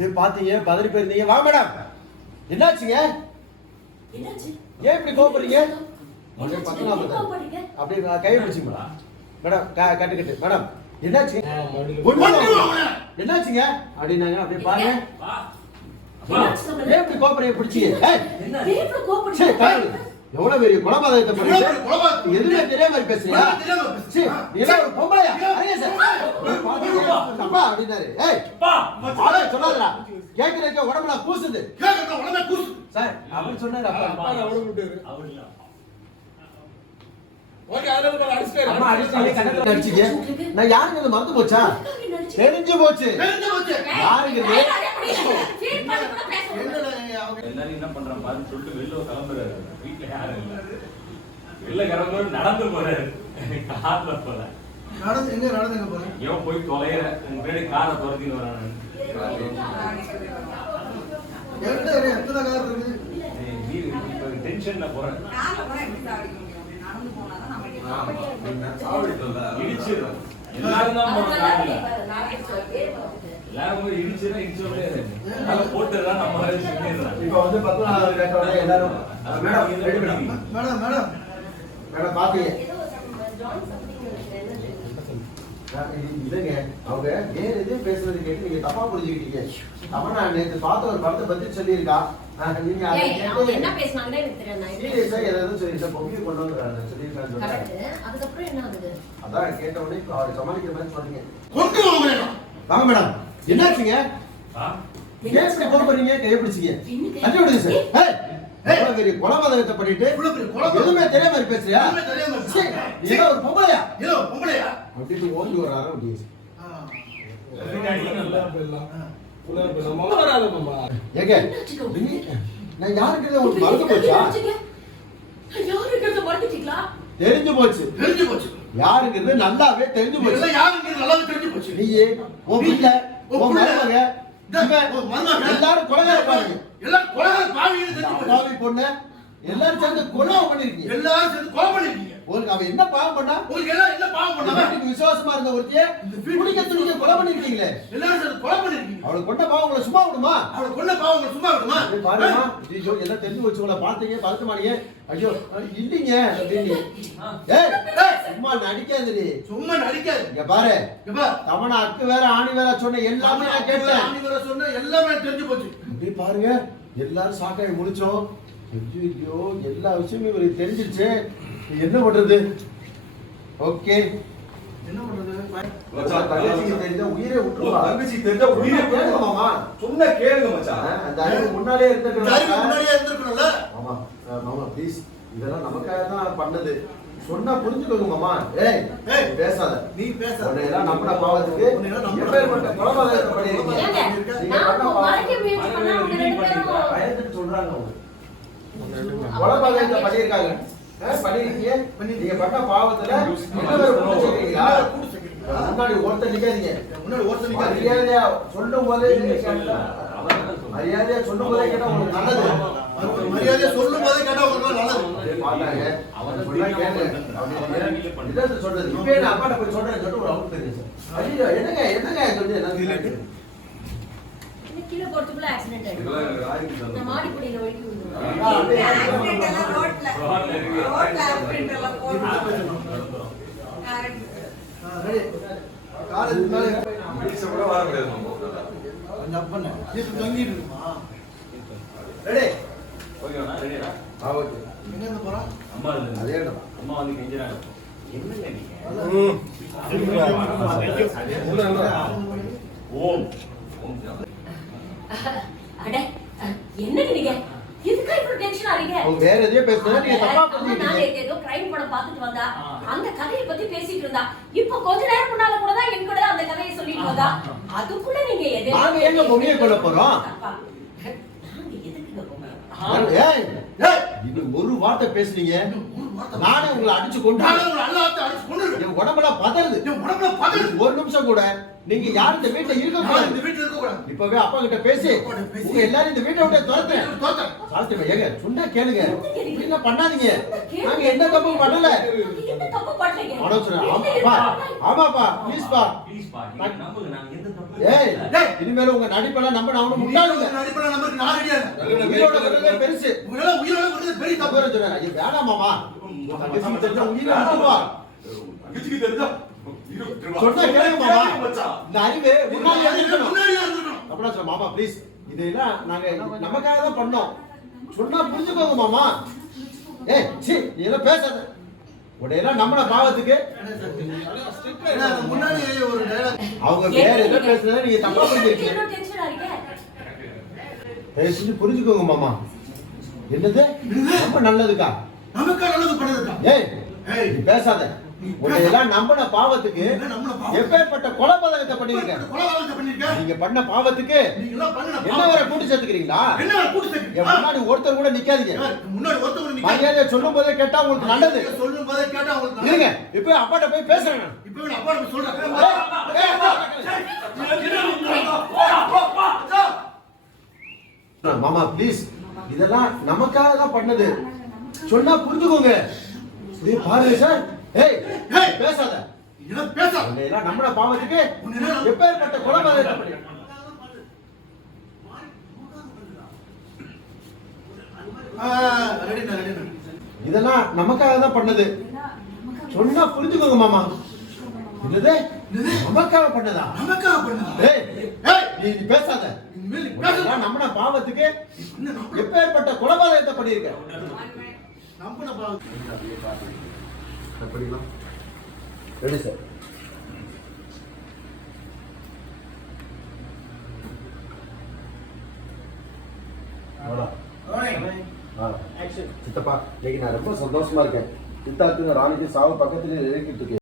அப்படியே பாத்தீங்க பதறி போயிருந்தீங்க. வா மேடம், என்னாச்சுங்க? ஏன் இப்படி கோபப்படுறீங்க? அப்படியே கை பிடிச்சிங்களா மேடம்? கட்டு மேடம், என்னாச்சுங்க? என்னாச்சுங்க அப்படின்னாங்க. அப்படியே பாருங்க, ஏன் இப்படி கோபப்படுறீங்க? பிடிச்சிங்க எவ்வளவு பெரிய குலபாதகத்தை பண்ணிட்டு எதுவுமே தெரியாம மாதிரி பேசுறியா? ஒரு பொம்பளையா அப்பா அப்படின்னாரு. சொல்லாதடா, கேட்கிறதுக்கு உடம்புல கூசுது சார் அப்படி சொன்னாரு. நான் யாருங்க மறந்து போச்சா? தெரிஞ்சு போச்சு யாருங்க. எல்லாரும் என்ன பண்றான் பாருன்னு சொல்லிட்டு வெளில கிளம்புறாரு. வீட்டுல யாரும் இல்ல, வெளில கிளம்புறது நடந்து போறாரு. கார்ல போல நடந்து போற இவன் போய் தொலைற முன்னாடி காரை துரத்தின்னு வரானு. டென்ஷன்ல போறேன். இடிச்சிடும். எல்லாரும் தான் போறாங்க. எல்லாரும் இடிச்சுதான் இடிச்சோடே போட்டுதான் நம்ம இப்ப வந்து 14வது கேட்டோட எல்லாரும் மேடம் பாத்தீங்க இல்லைங்க. அவங்க வேற எதுவும் பேசுறது கேட்டு நீங்க தப்பா புரிஞ்சுக்கிட்டீங்க. அவன் நான் நேற்று பார்த்த ஒரு படத்தை பத்தி சொல்லியிருக்கா. நீங்க என்ன பேசினாங்கன்னு எனக்கு தெரியாது. சீரியஸா ஏதாவது சொல்லிருக்கேன், பொம்மையை கொண்டு வந்து சொல்லியிருக்கான்னு சொன்னாங்க. அதுக்கப்புறம் என்ன ஆகுது? அதான் கேட்ட உடனே அவரை சமாளிக்கிற மாதிரி சொன்னீங்க. வாங்க மேடம், என்னாச்சுங்க? ஏன் இப்படி கோபம் பண்ணீங்க? கையை பிடிச்சீங்க அஞ்சு விடுங்க சார். எவ்வளவு பெரிய குலபாதகத்தை பண்ணிட்டு எதுவுமே தெரியாம மாதிரி பேசுறியா? ஏதோ ஒரு பொம்பளையா அப்படின்னு ஓடி வராரு. நான் யாருக்கு உங்களுக்கு மறந்து போச்சா? தெரிஞ்சு போச்சு யாருங்கிறது நல்லாவே தெரிஞ்சு போச்சு. நீயே உன் வீட்டுல உன் மருமக எல்லாரும் கொலைகார பாருங்க. பாவி பொண்ணு எல்லாரும் சேர்ந்து கொலை பண்ணிருக்கீங்க. உங்களுக்கு அவ என்ன பாவம் பண்ணா? விசுவாசமா இருந்த ஒருத்திய குடிக்கத்துக்கு கொலை பண்ணிருக்கீங்களே. அவளுக்கு கொண்ட பாவம் உங்களை சும்மா விடுமா? பாருமா, ஐயோ எல்லாம் தெரிஞ்சு வச்சு உங்களை பார்த்தீங்க பதட்டமானீங்க. ஐயோ இல்லீங்க அப்படின்னு சும்மா நடிக்காது. சும்மா நடிக்காது. இங்க பாரு, தமனா அக்கு வேற ஆணி வேற சொன்ன எல்லாமே நான் கேட்டேன். ஆணி வேற சொன்ன எல்லாமே தெரிஞ்சு போச்சு. இப்படி பாருங்க, எல்லாரும் சாக்காய் முடிச்சோம். ஐயோ எல்லா விஷயமும் இவருக்கு தெரிஞ்சிருச்சு. என்ன பண்றது? ஓகே என்ன பண்றது? தங்கச்சி தெரிஞ்ச உயிரே விட்டுருவா. தங்கச்சி தெரிஞ்ச உயிரே கேளுங்க மாமா. சொன்ன கேளுங்க மச்சான். அந்த அறிவு முன்னாடியே இருந்திருக்கணும்ல. மாமா மாமா ப்ளீஸ், இதெல்லாம் நமக்காக தான் பண்ணது. சொன்னா புரிஞ்சுக்கோங்க மாமா. ஏய் பேசாத, நீ பேசாத. இதெல்லாம் நம்மட பாவத்துக்கு எப்பேர்ப்பட்ட குலபாதகத்தை பண்ணிருக்கீங்க. நீங்க பண்ண பயந்துட்டு சொல்றாங்க. அவங்க குலபாதகத்தை பண்ணிருக்காங்க. பண்ணிருக்கீங்க. நீங்க பண்ண பாவத்துல முன்னாடி ஒருத்தர் நிக்காதீங்க. மரியாதையா சொல்லும் போதே மரியாதையா சொல்லும் போதே கேட்டா உங்களுக்கு நல்லது. மரியாதையா சொல்லும் போதே கேட்டா உங்களுக்கு நல்லது. பாத்தாங்க அவன் சொன்னா கேட்க சொல்றது. இப்ப நான் அப்பாட்ட போய் சொல்றேன்னு சொல்லிட்டு ஒரு அவுட் தெரியுது. ஐயோ என்னங்க சொல்லி என்ன கீழே போறதுக்குள்ள ஆக்சிடென்ட் ஆயிடுச்சு. நான் மாடிப்படியில வழுக்கி விழுந்தேன். ஆக்சிடென்ட் எல்லாம் ரோட்ல ஆக்சிடென்ட் எல்லாம் போறோம். ரெடி காலேஜ் மேல மீட்ஸ் கூட வர முடியாது நம்ம. கொஞ்சம் அப் பண்ணு. இது தொங்கிட்டு இருக்குமா? ரெடி ஓகேனா? ரெடியா? ஓகே. எங்க இருந்து போறா? அம்மா இல்ல. அதே இடம். அம்மா வந்து கெஞ்சறாங்க. என்னங்க நீங்க? ஓம் அட என்னங்க நீங்க எதுக்கு இப்படி டென்ஷன் ஆறீங்க? வேற எதையோ பேசுறீங்க. நீங்க தப்பா புரிஞ்சுட்டீங்க. நான் ஏதோ கிரைம் படம் பார்த்துட்டு வந்தா அந்த கதையை பத்தி பேசிட்டு இருந்தா. இப்போ கொஞ்ச நேரம் முன்னால கூட தான் என் கூட அந்த கதையை சொல்லிட்டு வந்தா. அதுக்குள்ள நீங்க எதை நாங்க எங்க பொம்மையை கொல்ல போறோம்? நாங்க எதுக்குங்க பொம்மை? ஏய் ஏய் இது ஒரு வார்த்தை பேசுறீங்க. நானே உங்களை அடிச்சு கொண்டு என் உடம்பெல்லாம் பதறுது. ஒரு நிமிஷம் கூட நீங்க யாரும் இந்த வீட்டுல இருக்க கூடாது. இப்பவே அப்பா கிட்ட பேசி உங்க எல்லாரும் இந்த வீட்டை விட்டு துரத்துறேன். ஏங்க சொன்னா கேளுங்க, என்ன பண்ணாதீங்க. நாங்க என்ன தப்பு பண்ணல. என்ன தப்பு பண்ணலீங்க? ஆமாப்பா ப்ளீஸ் பா. பா நீங்க நம்புங்க நான் எந்த தப்பு ஏய் இனிமேல் உங்க நடிப்பெல்லாம் நம்ப நான் ஒண்ணு முட்டாளுங்க நடிப்பெல்லாம் நம்பருக்கு நான் ரெடியா இல்ல. உயிரோட விடுறதே பெருசு உயிரோட விடுறது பெரிய தப்பு. தப்பு சொல்றேன் ஐயோ வேணாம் மாமா தங்கச்சி தெரிஞ்சா உயிரை விட்டுருவா தங்கச்சிக்கு தெரிஞ்சா சொன்னா கேளுங்க மாமா இந்த அறிவு முன்னாடி இருக்கணும் முன்னாடியா இருக்கணும். அப்படின்னா சொல்ல மாமா ப்ளீஸ் இதெல்லாம் நாங்க நமக்காக தான் பண்ணோம் சொன்னா புரிஞ்சுக்கோங்க மாமா ஏய் சி நீ எல்லாம் பேசாத உடையெல்லாம் நம்மள பாவத்துக்கு ஏன்னா, அது முன்னாடி ஒரு dialogue. அவங்க வேற ஏதோ பேசுறத நீங்க தப்பா புரிஞ்சிருக்கீங்க இவ்வளவு டென்ஷனா இருக்க தயவு செஞ்சு புரிஞ்சுக்கோங்க மாமா என்னது ரொம்ப நல்லதுக்கா நமக்கா நல்லது பண்ணதுக்கா? ஏய் ஏய், நீ பேசாத உடையெல்லாம் நம்பின பாவத்துக்கு என்ன நம்மள பாவம்? எப்பேற்பட்ட கொலைபாதகத்தை பண்ணிருக்க கொலைபாதகத்தை பண்ணிருக்க? நீங்க பண்ண பாவத்துக்கு நீங்க எல்லாம் பண்ணுன என்ன பாவம். வேற கூட்டி சேர்த்துக்கிறீங்களா என்ன வேற கூட்டு சேர்த்து? என் முன்னாடி ஒருத்தர் கூட நிக்காதீங்க முன்னாடி ஒருத்தவங்க நிக்க. மரியாதையை சொல்லும் போதே கேட்டா உங்களுக்கு நல்லது சொல்லும் போதே கேட்டா உங்களுக்கு இருங்க நல்லது. இப்ப அப்பாட்ட போய் பேசுறேன் நான். இப்ப நான் அப்பா கிட்ட சொல்றேன். மாமா ப்ளீஸ் இதெல்லாம் நமக்காக தான் பண்ணது சொன்னா புரிஞ்சுக்கோங்க ஏய் பாருங்க சார் ஏய் ஏய், பேசாத என்ன பேச? எல்லாம் நம்மள பாவத்துக்கு எப்பேற்பட்ட கொலைபாதகத்தை பண்ணி ரெடினா ரெடினா. இதெல்லாம் நமக்காக தான் பண்ணது சொன்னா புரிஞ்சுக்கோங்க மாமா என்னது நமக்காக பண்ணதா நமக்காக பண்ணதா? ஏய் ஏய், நீ பேசாத இனிமேல் நீ பேச. இதெல்லாம் நம்மள பாவத்துக்கு என்ன நம்ப- எப்பேற்பட்ட கொலைபாதகத்தை பண்ணிருக்க நம்பின பாவம். படிக்கலாம் ரெடி சார் சித்தப்பா இன்னைக்கு நான் ரொம்ப சந்தோஷமா இருக்கேன் சித்தார்த்து ராணிக்கு சாவு பக்கத்துல இறக்கிட்டு இருக்கேன்